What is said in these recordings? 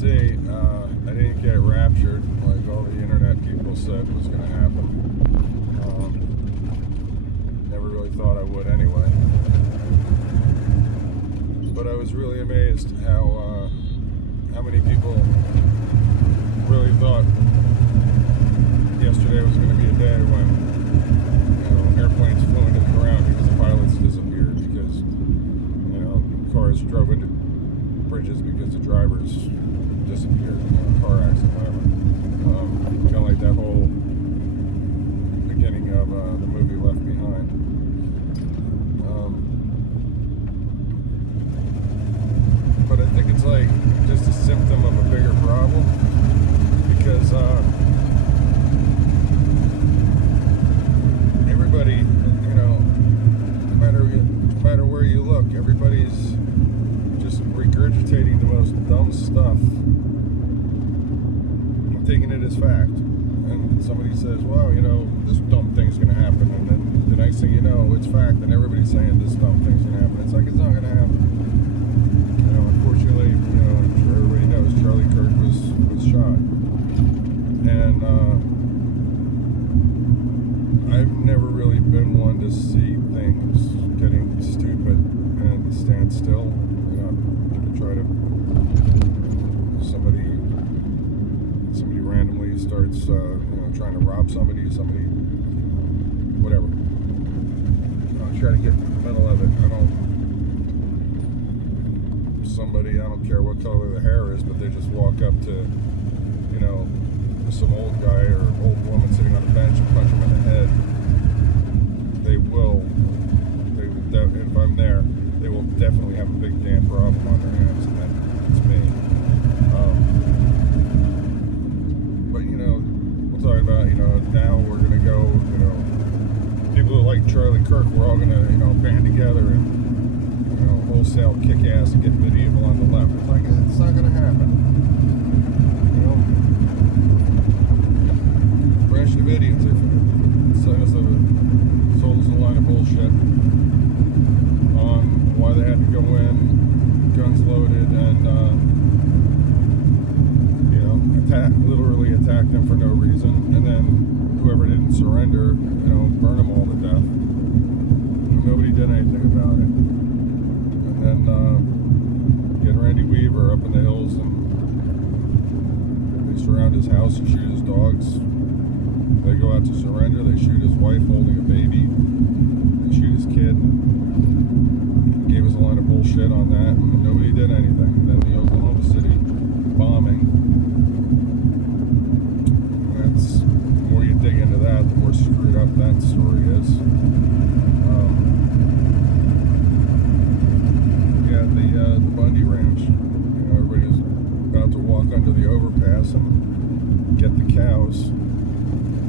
see. I didn't get raptured like all the internet people said was going to happen. Never really thought I would anyway. But I was really amazed how many people really thought yesterday was going to be a day when airplanes flew into the ground because the pilots disappeared, because cars drove into bridges because the drivers disappeared, car accident, whatever. Kind of like that whole beginning of the movie Left Behind. But I think it's like just a symptom of a bigger problem, because everybody, no matter where you look, everybody's just regurgitating the most dumb stuff and taking it as fact. And somebody says, well, this dumb thing's going to happen, and then the next thing you know, it's fact, and everybody's saying this dumb thing's going to happen. It's like, it's not going to happen. Unfortunately, I'm sure everybody knows Charlie Kirk was shot. And I've never really been one to see things getting stupid and stand still. To try to somebody randomly starts trying to rob somebody, whatever. I'll try to get in the middle of it. I don't care what color the hair is, but they just walk up to some old guy or old woman sitting on a bench and punch him in the head. If I'm there, they will definitely have a big damn problem on their hands, and that's me. But we'll talk about, now we're going to go, people who like Charlie Kirk, we're all going to, band together and, wholesale kick ass and get medieval on the left. It's like, it's not going to happen. Branch Davidians, sold us a line of bullshit on why they had to go in, guns loaded, and literally attack them for no reason, and then whoever didn't surrender, burn them all to death. And nobody did anything about it. And then get Randy Weaver up in the hills, and they surround his house and shoot his dogs. They go out to surrender, they shoot his wife holding a baby, they shoot his kid. Gave us a lot of bullshit on that, and nobody did anything. And then the Oklahoma City bombing, the more you dig into that, the more screwed up that story is. The Bundy Ranch. Everybody was about to walk under the overpass and get the cows,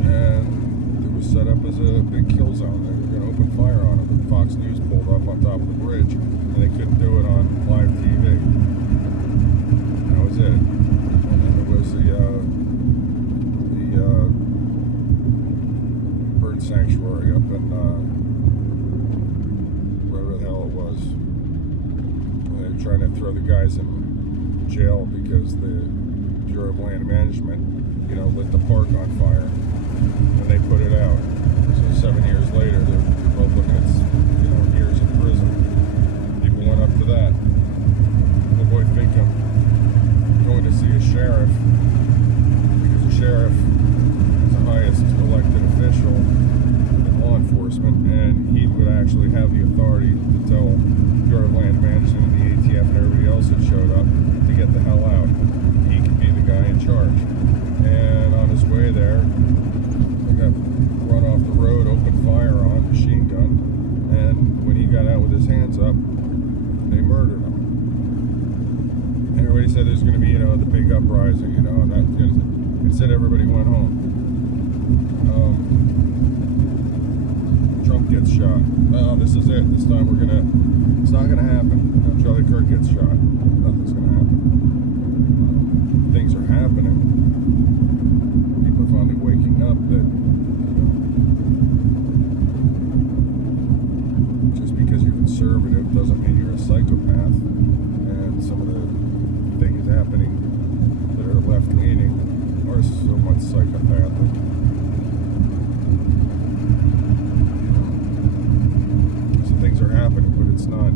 and it was set up as a big kill zone. They were going to open fire on it, but Fox News pulled up on top of the bridge, and they couldn't do it on live TV. That was it. And then there was the bird sanctuary up in wherever the hell it was. And they were trying to throw the guys in jail because the Bureau of Land Management, lit the park on fire, and they put it out. So 7 years later, they're both looking at years in prison. People went up to that. My boy Binkham going to see a sheriff, because the sheriff is the highest elected official in law enforcement, and he would actually have the authority to tell Bureau of Land Management and the ATF and everybody else that showed up to get the hell out. He could be the guy in charge. And on his way there, they got run off the road, opened fire on, machine gun, and when he got out with his hands up, they murdered him. Everybody said there's going to be, the big uprising, and that instead everybody went home. Trump gets shot. Oh, this is it. This time it's not gonna happen. Charlie Kirk gets shot. Nothing's gonna happen. Things are happening. People are finally waking up that just because you're conservative doesn't mean you're a psychopath. And some of the things happening are so much psychopathic. So things are happening, but it's not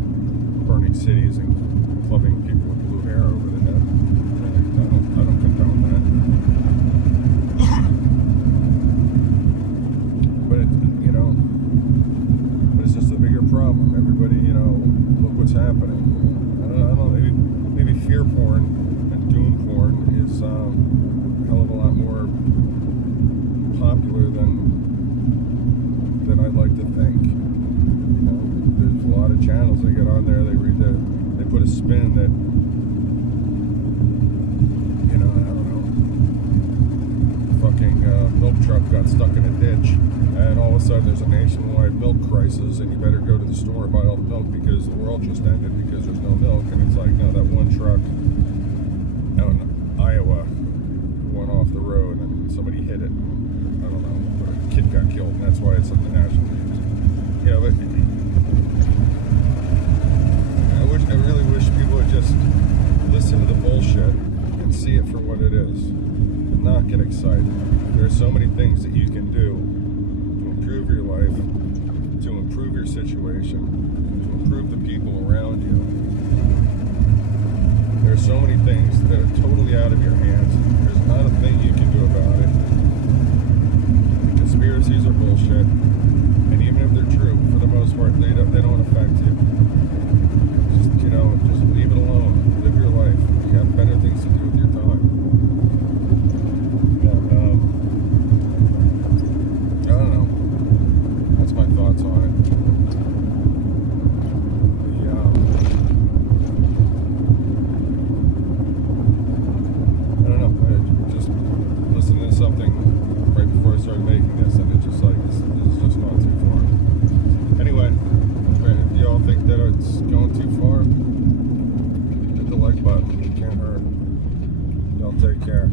burning cities and clubbing people with blue hair over the head. I don't condone that. But it's just a bigger problem. Everybody, look what's happening. I don't know. Maybe fear porn and doom porn is a hell of a lot more popular than I'd like to think. There's a lot of channels they get on there. They put a spin that, I don't know, fucking milk truck got stuck in a ditch, and all of a sudden there's a nationwide milk crisis, and you better go to the store and buy all the milk because the world just ended because there's no milk. And it's like, no, that one truck out in Iowa went off the road and somebody hit it. I don't know, but a kid got killed, and that's why it's on the national news. But I really wish people would just listen to the bullshit and see it for what it is and not get excited. There are so many things that you can do to improve your life, to improve your situation, to improve the people around you. There are so many things that are totally out of your hands. There's not a thing you can do about it. The conspiracies are bullshit, and even if they're true, for the most part, they don't affect you. Just leave it alone. Live your life. You have better things to do with your time. And, I don't know. That's my thoughts on it. I don't know. I just listened to something right before I started making this, and it's just like, this is just not too far. Anyway, if y'all think that it's going too far, hit the like button. It can't hurt. Y'all take care.